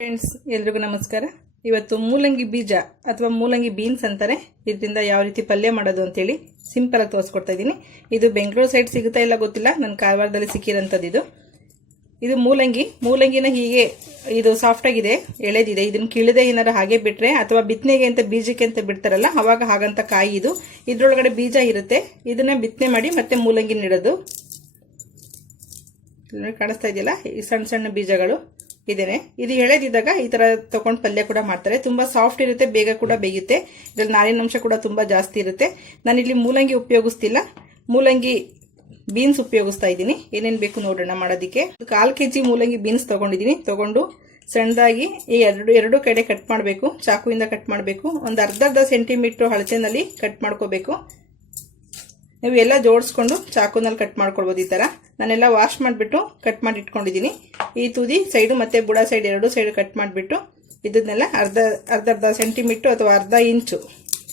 Friends ಎಲ್ರಿಗೂ ನಮಸ್ಕಾರ. ಇವತ್ತು ಮೂಲಂಗಿ ಬೀಜ ಅಥವಾ ಮೂಲಂಗಿ ಬೀನ್ಸ್ ಅಂತಾರೆ, ಇದರಿಂದ ಯಾವ ರೀತಿ ಪಲ್ಯ ಮಾಡೋದು ಅಂತೇಳಿ ಸಿಂಪಲ್ ಆಗಿ ತೋರಿಸ್ಕೊಡ್ತಾ ಇದ್ದೀನಿ. ಇದು ಬೆಂಗಳೂರು ಸೈಡ್ ಸಿಗುತ್ತಾ ಇಲ್ಲ ಗೊತ್ತಿಲ್ಲ, ನನ್ನ ಕಾರವಾರದಲ್ಲಿ ಸಿಕ್ಕಿರೋಂಥದ್ದು ಇದು ಮೂಲಂಗಿನ ಹೀಗೆ ಇದು ಸಾಫ್ಟ್ ಆಗಿದೆ, ಎಳೆದಿದೆ. ಇದನ್ನ ಕಿಳಿದೆ ಏನಾರು ಹಾಗೆ ಬಿಟ್ರೆ ಅಥವಾ ಬಿತ್ತನೆಗೆ ಅಂತ ಬೀಜಕ್ಕೆ ಅಂತ ಬಿಡ್ತಾರಲ್ಲ ಅವಾಗ ಹಾಗಂತ ಕಾಯಿ ಇದು. ಇದ್ರೊಳಗಡೆ ಬೀಜ ಇರುತ್ತೆ, ಇದನ್ನ ಬಿತ್ತನೆ ಮಾಡಿ ಮತ್ತೆ ಮೂಲಂಗಿ ನೆಡೋದು. ಕಾಣಿಸ್ತಾ ಇದೆಯಲ್ಲ, ಈ ಸಣ್ಣ ಸಣ್ಣ ಬೀಜಗಳು ಇದೇನೆ. ಇದು ಎಳೆದಿದ್ದಾಗ ಈ ತರ ತಗೊಂಡು ಪಲ್ಯ ಕೂಡ ಮಾಡ್ತಾರೆ. ತುಂಬಾ ಸಾಫ್ಟ್ ಇರುತ್ತೆ, ಬೇಗ ಕೂಡ ಬೇಯುತ್ತೆ. ಇದ್ರಲ್ಲಿ ನಾರಿನಾಂಶ ಕೂಡ ತುಂಬಾ ಜಾಸ್ತಿ ಇರುತ್ತೆ. ನಾನಿಲ್ಲಿ ಮೂಲಂಗಿ ಉಪಯೋಗಿಸ್ತಿಲ್ಲ, ಮೂಲಂಗಿ ಬೀನ್ಸ್ ಉಪಯೋಗಿಸ್ತಾ ಇದ್ದೀನಿ. ಏನೇನು ಬೇಕು ನೋಡೋಣ ಮಾಡೋದಕ್ಕೆ. 1/4 kg ಮೂಲಂಗಿ ಬೀನ್ಸ್ ತಗೊಂಡು ಸಣ್ಣದಾಗಿ ಈ ಎರಡು ಕಡೆ ಕಟ್ ಮಾಡಬೇಕು, ಚಾಕುವಿಂದ ಕಟ್ ಮಾಡಬೇಕು. ಒಂದು ಅರ್ಧ ಸೆಂಟಿಮೀಟರ್ ಅಳತೆನಲ್ಲಿ ಕಟ್ ಮಾಡ್ಕೋಬೇಕು. ನೀವು ಎಲ್ಲ ಜೋಡಿಸ್ಕೊಂಡು ಚಾಕುನಲ್ಲಿ ಕಟ್ ಮಾಡ್ಕೊಳ್ಬೋದು. ಈ ತರ ನಾನೆಲ್ಲ ವಾಶ್ ಮಾಡಿಬಿಟ್ಟು ಕಟ್ ಮಾಡಿ ಇಟ್ಕೊಂಡಿದ್ದೀನಿ. ಈ ತುದಿ ಸೈಡು ಮತ್ತೆ ಬುಡ ಸೈಡ್ ಎರಡು ಸೈಡ್ ಕಟ್ ಮಾಡಿಬಿಟ್ಟು ಇದನ್ನೆಲ್ಲ ಅರ್ಧ ಸೆಂಟಿಮೀಟರ್ ಅಥವಾ ಅರ್ಧ ಇಂಚು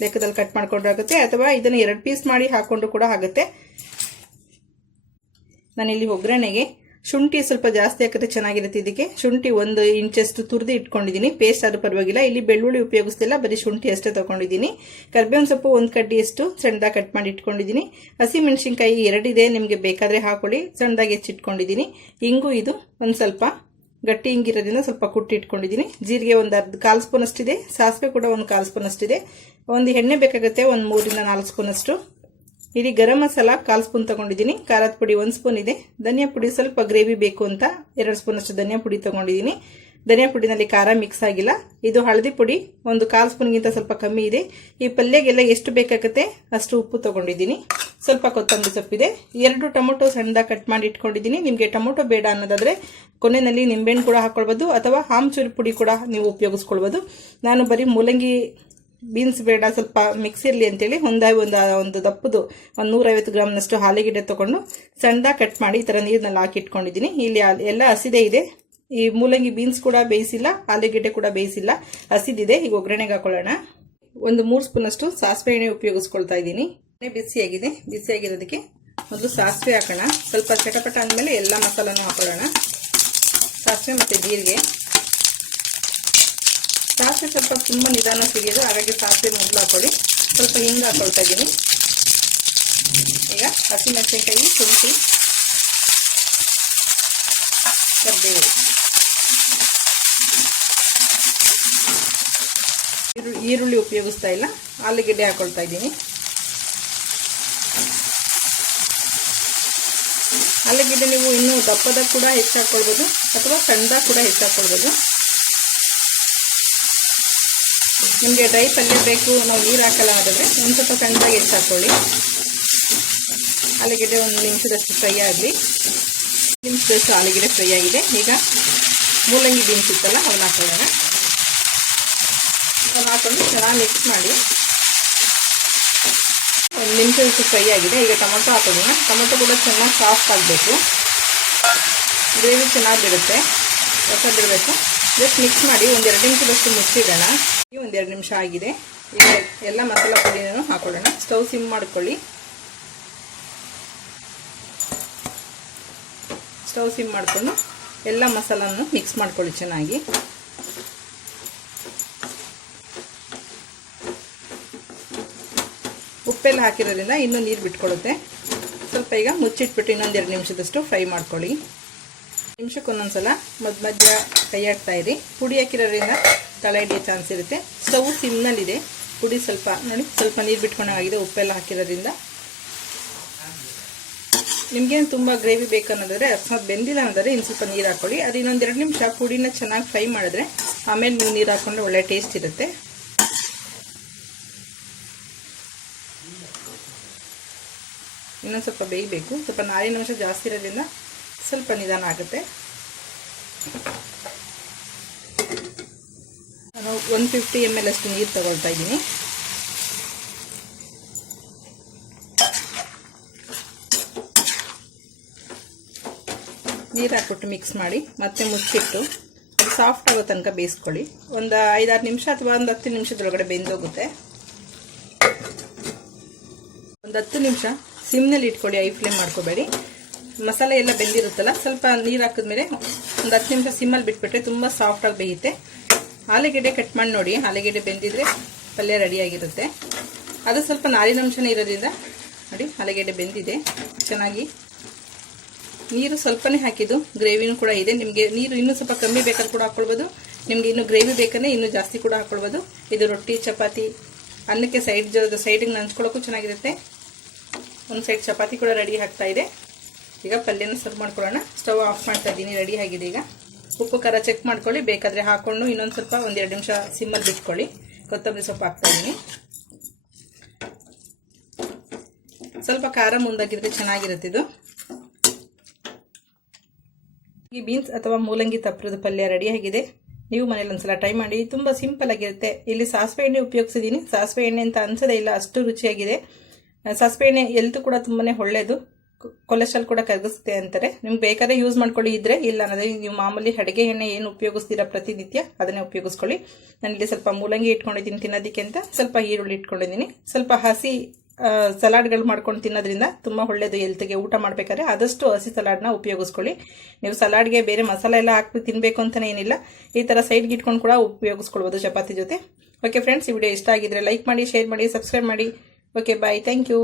ಲೆಕ್ಕದಲ್ಲಿ ಕಟ್ ಮಾಡ್ಕೊಂಡ್ರಾಗುತ್ತೆ, ಅಥವಾ ಇದನ್ನು 2 ಪೀಸ್ ಮಾಡಿ ಹಾಕೊಂಡು ಕೂಡ ಆಗುತ್ತೆ. ನಾನಿಲ್ಲಿ ಒಗ್ಗರಣೆಗೆ ಶುಂಠಿ ಸ್ವಲ್ಪ ಜಾಸ್ತಿ ಹಾಕಿದ್ರೆ ಚೆನ್ನಾಗಿರುತ್ತೆ. ಇದಕ್ಕೆ ಶುಂಠಿ 1 ಇಂಚಷ್ಟು ತುರಿದು ಇಟ್ಕೊಂಡಿದ್ದೀನಿ, ಪೇಸ್ಟ್ ಆದ್ರೂ ಪರವಾಗಿಲ್ಲ. ಇಲ್ಲಿ ಬೆಳ್ಳುಳ್ಳಿ ಉಪಯೋಗಿಸ್ತಿಲ್ಲ, ಬರೀ ಶುಂಠಿ ಅಷ್ಟೇ ತಗೊಂಡಿದ್ದೀನಿ. ಕರ್ಬೇವಿನ ಸೊಪ್ಪು 1 ಕಡ್ಡಿಯಷ್ಟು ಸಣ್ಣದಾಗಿ ಕಟ್ ಮಾಡಿ ಇಟ್ಕೊಂಡಿದ್ದೀನಿ. ಹಸಿ ಮೆಣಸಿನ್ಕಾಯಿ 2 ಇದೆ, ನಿಮಗೆ ಬೇಕಾದ್ರೆ ಹಾಕೊಳ್ಳಿ, ಸಣ್ಣದಾಗಿ ಹೆಚ್ಚಿಟ್ಕೊಂಡಿದ್ದೀನಿ. ಇಂಗು ಇದು ಒಂದು ಸ್ವಲ್ಪ ಗಟ್ಟಿ ಹಿಂಗಿರೋದ್ರಿಂದ ಸ್ವಲ್ಪ ಕುಟ್ಟಿ ಇಟ್ಕೊಂಡಿದ್ದೀನಿ. ಜೀರಿಗೆ 1/4 ಸ್ಪೂನ್ ಅಷ್ಟಿದೆ, ಸಾಸಿವೆ ಕೂಡ 1/4 ಸ್ಪೂನ್ ಅಷ್ಟಿದೆ. ಒಂದು ಎಣ್ಣೆ ಬೇಕಾಗುತ್ತೆ, 3 ರಿಂದ 4 ಸ್ಪೂನ್ ಅಷ್ಟು. ಇಲ್ಲಿ ಗರಂ ಮಸಾಲ 1/4 ಸ್ಪೂನ್ ತಗೊಂಡಿದ್ದೀನಿ. ಖಾರದ ಪುಡಿ 1 ಸ್ಪೂನ್ ಇದೆ. ಧನಿಯಾ ಪುಡಿ ಸ್ವಲ್ಪ ಗ್ರೇವಿ ಬೇಕು ಅಂತ 2 ಸ್ಪೂನ್ ಅಷ್ಟು ಧನಿಯಾ ಪುಡಿ ತಗೊಂಡಿದ್ದೀನಿ. ಧನಿಯಾ ಪುಡಿನಲ್ಲಿ ಖಾರ ಮಿಕ್ಸ್ ಆಗಿಲ್ಲ. ಇದು ಹಳದಿ ಪುಡಿ 1/4 ಸ್ಪೂನ್ಗಿಂತ ಸ್ವಲ್ಪ ಕಮ್ಮಿ ಇದೆ. ಈ ಪಲ್ಯಗೆಲ್ಲ ಎಷ್ಟು ಬೇಕಾಗುತ್ತೆ ಅಷ್ಟು ಉಪ್ಪು ತಗೊಂಡಿದ್ದೀನಿ. ಸ್ವಲ್ಪ ಕೊತ್ತಂಬರಿ ಸೊಪ್ಪಿದೆ. 2 ಟೊಮೊಟೊ ಸಣ್ಣದಾಗಿ ಕಟ್ ಮಾಡಿ ಇಟ್ಕೊಂಡಿದ್ದೀನಿ. ನಿಮಗೆ ಟೊಮೊಟೊ ಬೇಡ ಅನ್ನೋದಾದ್ರೆ ಕೊನೆಯಲ್ಲಿ ನಿಂಬೆಹಣ್ಣು ಕೂಡ ಹಾಕೊಳ್ಬೋದು, ಅಥವಾ ಆಮ್ಚೂರು ಪುಡಿ ಕೂಡ ನೀವು ಉಪಯೋಗಿಸ್ಕೊಳ್ಬೋದು. ನಾನು ಬರೀ ಮೂಲಂಗಿ ಬೀನ್ಸ್ ಬೇಡ, ಸ್ವಲ್ಪ ಮಿಕ್ಸ್ ಇರಲಿ ಅಂತೇಳಿ ಒಂದು ದಪ್ಪದು 150 ಗ್ರಾಮ್ನಷ್ಟು ಆಲೂಗೆಡ್ಡೆ ತಗೊಂಡು ಸಣ್ಣದಾಗಿ ಕಟ್ ಮಾಡಿ ಈ ಥರ ನೀರಿನಲ್ಲಿ ಹಾಕಿ ಇಟ್ಕೊಂಡಿದ್ದೀನಿ. ಇಲ್ಲಿ ಎಲ್ಲ ಹಸಿದೆ ಇದೆ. ಈ ಮೂಲಂಗಿ ಬೀನ್ಸ್ ಕೂಡ ಬೇಯಿಸಿಲ್ಲ, ಆಲೂಗೆಡ್ಡೆ ಕೂಡ ಬೇಯಿಸಿಲ್ಲ, ಹಸಿದಿದೆ. ಈಗ ಒಗ್ಗರಣೆಗೆ ಹಾಕೊಳ್ಳೋಣ. 3 ಸ್ಪೂನ್ ಅಷ್ಟು ಸಾಸಿವೆ ಎಣ್ಣೆ ಉಪಯೋಗಿಸ್ಕೊಳ್ತಾ ಇದ್ದೀನಿ. ಬಿಸಿಯಾಗಿದೆ. ಬಿಸಿಯಾಗಿರೋದಕ್ಕೆ ಮೊದಲು ಸಾಸಿವೆ ಹಾಕೋಣ. ಸ್ವಲ್ಪ ಚಟಪಟ ಅಂದಮೇಲೆ ಎಲ್ಲ ಮಸಾಲನೂ ಹಾಕೊಳ್ಳೋಣ. ಸಾಸಿವೆ ಮತ್ತು ಜೀರಿಗೆ. ಸಾಸಿವೆ ಸ್ವಲ್ಪ ತುಂಬ ನಿಧಾನ ಸಿಡಿಯೋದು, ಹಾಗಾಗಿ ಸಾಸಿವೆ ಮೊದಲು ಹಾಕೊಳ್ಳಿ. ಸ್ವಲ್ಪ ಹಿಂಗೆ ಹಾಕೊಳ್ತಾ ಇದ್ದೀನಿ. ಈಗ ಹಸಿಮೆಣಸಿನಕಾಯಿ, ಶುಂಠಿ, ಕರಿಬೇವು, ಈರುಳ್ಳಿ ಉಪಯೋಗಿಸ್ತಾ ಇಲ್ಲ, ಆಲೂಗೆಡ್ಡೆ ಹಾಕೊಳ್ತಾ ಇದ್ದೀನಿ. ಆಲೂಗೆಡ್ಡೆ ನೀವು ಇನ್ನೂ ದಪ್ಪದಾಗ ಕೂಡ ಹೆಚ್ಚಾಕೊಳ್ಬೋದು, ಅಥವಾ ಸಣ್ಣದಾಗ ಕೂಡ ಹೆಚ್ಚಾಕೊಳ್ಬೋದು. ನಿಮಗೆ ಡ್ರೈ ಪಲ್ಯ ಬೇಕು, ನಾವು ನೀರು ಹಾಕಲ್ಲ ಅನ್ನೋದಾದ್ರೆ ಒಂದು ಸ್ವಲ್ಪ ಸಣ್ಣದಾಗಿ ಹೆಚ್ಚಾಕೊಳ್ಳಿ. ಆಲೂಗೆಡ್ಡೆ 1 ನಿಮಿಷದಷ್ಟು ಫ್ರೈ ಆಗಲಿ. ನಿಮಿಷದಷ್ಟು ಆಲೂಗೆಡ್ಡೆ ಫ್ರೈ ಆಗಿದೆ. ಈಗ ಮೂಲಂಗಿ ಬೀನ್ಸ್ ಇತ್ತಲ್ಲ ಅವನ್ನ ಹಾಕೊಳ್ಳೋಣ. ಅವನ್ನ ಹಾಕೊಂಡು ಚೆನ್ನಾಗಿ ಮಿಕ್ಸ್ ಮಾಡಿ. 1 ನಿಮಿಷದಷ್ಟು ಫ್ರೈ ಆಗಿದೆ. ಈಗ ಟೊಮೊಟೊ ಹಾಕೊಳ್ಳೋಣ. ಟೊಮೊಟೊ ಕೂಡ ಚೆನ್ನಾಗಿ ಸಾಫ್ಟ್ ಆಗಬೇಕು, ಗ್ರೇವಿ ಚೆನ್ನಾಗಿ ಬಿಡುತ್ತೆ, ರಸ ಬಿಡಬೇಕು. ಜಸ್ಟ್ ಮಿಕ್ಸ್ ಮಾಡಿ 1-2 ನಿಮಿಷದಷ್ಟು ಮುಚ್ಚಿಡೋಣ. 1-2 ನಿಮಿಷ ಆಗಿದೆ. ಈಗ ಎಲ್ಲ ಮಸಾಲ ಪುಡಿನೂ ಹಾಕೊಳ್ಳೋಣ. ಸ್ಟವ್ ಸಿಮ್ ಮಾಡ್ಕೊಳ್ಳಿ. ಸ್ಟವ್ ಸಿಮ್ ಮಾಡಿಕೊಂಡು ಎಲ್ಲ ಮಸಾಲನ್ನು ಮಿಕ್ಸ್ ಮಾಡ್ಕೊಳ್ಳಿ ಚೆನ್ನಾಗಿ. ಉಪ್ಪೆಲ್ಲ ಹಾಕಿರೋದ್ರಿಂದ ಇನ್ನೂ ನೀರು ಬಿಟ್ಕೊಳ್ಳುತ್ತೆ. ಸ್ವಲ್ಪ ಈಗ ಮುಚ್ಚಿಟ್ಬಿಟ್ಟು ಇನ್ನೊಂದು 2 ನಿಮಿಷದಷ್ಟು ಫ್ರೈ ಮಾಡ್ಕೊಳ್ಳಿ. ನಿಮಿಷಕ್ಕೊಂದೊಂದ್ಸಲ ಮಧ್ಯ ಕೈ ಹಾಕ್ತಾ ಇರಿ. ಪುಡಿ ಹಾಕಿರೋದ್ರಿಂದ ತಲೆ ಹಿಡಿಯೋ ಚಾನ್ಸ್ ಇರುತ್ತೆ. ಸ್ಟವ್ ಸಿಮ್ನಲ್ಲಿದೆ. ಪುಡಿ ಸ್ವಲ್ಪ ನೋಡಿ, ಸ್ವಲ್ಪ ನೀರು ಬಿಟ್ಕೊಂಡಾಗಿದೆ ಉಪ್ಪೆಲ್ಲ ಹಾಕಿರೋದ್ರಿಂದ. ನಿಮ್ಗೇನು ತುಂಬ ಗ್ರೇವಿ ಬೇಕನ್ನೋದಾದ್ರೆ, ಅಕಸ್ಮಾತ್ ಬೆಂದಿಲ್ಲ ಅನ್ನೋದಾದ್ರೆ ಇನ್ನು ಸ್ವಲ್ಪ ನೀರು ಹಾಕೊಳ್ಳಿ. ಅದು ಇನ್ನೊಂದು 2 ನಿಮಿಷ ಪುಡಿನ ಚೆನ್ನಾಗಿ ಫ್ರೈ ಮಾಡಿದ್ರೆ ಆಮೇಲೆ ನೀವು ನೀರು ಹಾಕೊಂಡ್ರೆ ಒಳ್ಳೆ ಟೇಸ್ಟ್ ಇರುತ್ತೆ. ಇನ್ನೊಂದು ಸ್ವಲ್ಪ ಬೇಯಬೇಕು. ಸ್ವಲ್ಪ ನಾರಿನಾಂಶ ಜಾಸ್ತಿ ಇರೋದ್ರಿಂದ ಸ್ವಲ್ಪ ನಿಧಾನ ಆಗುತ್ತೆ. ನಾನು 150 ml ಅಷ್ಟು ನೀರು ತಗೊಳ್ತಾ ಇದ್ದೀನಿ. ನೀರು ಹಾಕ್ಬಿಟ್ಟು ಮಿಕ್ಸ್ ಮಾಡಿ ಮತ್ತೆ ಮುಚ್ಚಿಟ್ಟು ಸಾಫ್ಟ್ ಆಗೋ ತನಕ ಬೇಯಿಸ್ಕೊಳ್ಳಿ. ಒಂದು 5-6 ನಿಮಿಷ ಅಥವಾ ಒಂದು 10 ನಿಮಿಷದೊಳಗಡೆ ಬೆಂದೋಗುತ್ತೆ. ಒಂದು 10 ನಿಮಿಷ ಸಿಮ್ನಲ್ಲಿ ಇಟ್ಕೊಳ್ಳಿ, ಐ ಫ್ಲೇಮ್ ಮಾಡ್ಕೋಬೇಡಿ. ಮಸಾಲೆ ಎಲ್ಲ ಬೆಂದಿರುತ್ತಲ್ಲ, ಸ್ವಲ್ಪ ನೀರು ಹಾಕಿದ್ಮೇಲೆ ಒಂದು 10 ನಿಮಿಷ ಸಿಮ್ಮಲ್ಲಿ ಬಿಟ್ಬಿಟ್ರೆ ತುಂಬ ಸಾಫ್ಟಾಗಿ ಬೇಯುತ್ತೆ. ಆಲೂಗೆಡ್ಡೆ ಕಟ್ ಮಾಡಿ ನೋಡಿ, ಆಲೂಗೆಡ್ಡೆ ಬೆಂದಿದ್ರೆ ಪಲ್ಯ ರೆಡಿಯಾಗಿರುತ್ತೆ. ಅದು ಸ್ವಲ್ಪ ನಾರಿನಂಶನೇ ಇರೋದ್ರಿಂದ ನೋಡಿ ಆಲೂಗೆಡ್ಡೆ ಬೆಂದಿದೆ ಚೆನ್ನಾಗಿ. ನೀರು ಸ್ವಲ್ಪನೇ ಹಾಕಿದ್ದು, ಗ್ರೇವಿನೂ ಕೂಡ ಇದೆ. ನಿಮಗೆ ನೀರು ಇನ್ನೂ ಸ್ವಲ್ಪ ಕಮ್ಮಿ ಬೇಕಾದ್ರೆ ಕೂಡ ಹಾಕ್ಕೊಳ್ಬೋದು. ನಿಮಗೆ ಇನ್ನೂ ಗ್ರೇವಿ ಬೇಕಂದ್ರೆ ಇನ್ನೂ ಜಾಸ್ತಿ ಕೂಡ ಹಾಕ್ಕೊಳ್ಬೋದು. ಇದು ರೊಟ್ಟಿ, ಚಪಾತಿ, ಅನ್ನಕ್ಕೆ ಸೈಡಿಗೆ ನಂಚ್ಕೊಳ್ಳೋಕ್ಕೂ ಚೆನ್ನಾಗಿರುತ್ತೆ. ಒಂದು ಸೈಡ್ ಚಪಾತಿ ಕೂಡ ರೆಡಿ ಆಗ್ತಾ ಇದೆ. ಈಗ ಪಲ್ಯನ ಸರ್ವ್ ಮಾಡ್ಕೊಳ್ಳೋಣ. ಸ್ಟವ್ ಆಫ್ ಮಾಡ್ತಾ ಇದ್ದೀನಿ, ರೆಡಿ ಆಗಿದೆ. ಈಗ ಉಪ್ಪು ಖಾರ ಚೆಕ್ ಮಾಡ್ಕೊಳ್ಳಿ, ಬೇಕಾದರೆ ಹಾಕ್ಕೊಂಡು ಇನ್ನೊಂದು ಸ್ವಲ್ಪ 1-2 ನಿಮಿಷ ಸಿಮ್ಮಲ್ಲಿ ಬಿಟ್ಕೊಳ್ಳಿ. ಕೊತ್ತಂಬರಿ ಸೊಪ್ಪು ಹಾಕ್ತಾ ಇದ್ದೀನಿ. ಸ್ವಲ್ಪ ಖಾರ ಮುಂದಾಗಿದ್ರೆ ಚೆನ್ನಾಗಿರುತ್ತೆ ಇದು. ಈ ಬೀನ್ಸ್ ಅಥವಾ ಮೂಲಂಗಿ ತಪ್ಪರದ ಪಲ್ಯ ರೆಡಿ ಆಗಿದೆ. ನೀವು ಮನೇಲಿ ಒಂದ್ಸಲ ಟ್ರೈ ಮಾಡಿ, ತುಂಬ ಸಿಂಪಲ್ ಆಗಿರುತ್ತೆ. ಇಲ್ಲಿ ಸಾಸಿವೆ ಎಣ್ಣೆ ಉಪಯೋಗಿಸಿದ್ದೀನಿ. ಸಾಸಿವೆ ಎಣ್ಣೆ ಅಂತ ಅನ್ಸೋದೇ ಇಲ್ಲ, ಅಷ್ಟು ರುಚಿಯಾಗಿದೆ. ಸಾಸಿವೆ ಎಣ್ಣೆ ಎಲ್ತು ಕೂಡ ತುಂಬಾನೇ ಒಳ್ಳೆಯದು, ಕೊಲೆಸ್ಟ್ರಾಲ್ ಕೂಡ ಕರಗಿಸುತ್ತೆ ಅಂತಾರೆ. ನಿಮ್ಗೆ ಬೇಕಾದ್ರೆ ಯೂಸ್ ಮಾಡ್ಕೊಳ್ಳಿ, ಇದ್ರೆ ಇಲ್ಲ ಅನ್ನೋದೇ ನೀವು ಮಾಮೂಲಿ ಅಡುಗೆ ಎಣ್ಣೆ ಏನು ಉಪಯೋಗಿಸ್ತೀರಾ ಪ್ರತಿನಿತ್ಯ ಅದನ್ನೇ ಉಪಯೋಗಿಸ್ಕೊಳ್ಳಿ. ನಾನಿಲ್ಲಿ ಸ್ವಲ್ಪ ಮೂಲಂಗಿ ಇಟ್ಕೊಂಡಿದ್ದೀನಿ ತಿನ್ನೋದಕ್ಕೆ ಅಂತ, ಸ್ವಲ್ಪ ಈರುಳ್ಳಿ ಇಟ್ಕೊಂಡಿದ್ದೀನಿ. ಸ್ವಲ್ಪ ಹಸಿ ಸಲಾಡ್ಗಳು ಮಾಡ್ಕೊಂಡು ತಿನ್ನೋದ್ರಿಂದ ತುಂಬ ಒಳ್ಳೆಯದು ಹೆಲ್ತ್ಗೆ. ಊಟ ಮಾಡಬೇಕಾದ್ರೆ ಆದಷ್ಟು ಹಸಿ ಸಲಾಡ್ನ ಉಪಯೋಗಿಸ್ಕೊಳ್ಳಿ. ನೀವು ಸಲಾಡ್ಗೆ ಬೇರೆ ಮಸಾಲೆ ಎಲ್ಲ ಹಾಕ್ಬಿಟ್ಟು ತಿನ್ನಬೇಕು ಅಂತಲೇ ಏನಿಲ್ಲ, ಈ ಥರ ಸೈಡ್ಗೆ ಇಟ್ಕೊಂಡು ಕೂಡ ಉಪಯೋಗಿಸ್ಕೊಳ್ಬೋದು ಚಪಾತಿ ಜೊತೆ. ಓಕೆ ಫ್ರೆಂಡ್ಸ್, ಈ ವಿಡಿಯೋ ಇಷ್ಟ ಆಗಿದ್ರೆ ಲೈಕ್ ಮಾಡಿ, ಶೇರ್ ಮಾಡಿ, ಸಬ್ಸ್ಕ್ರೈಬ್ ಮಾಡಿ. Okay bye, thank you.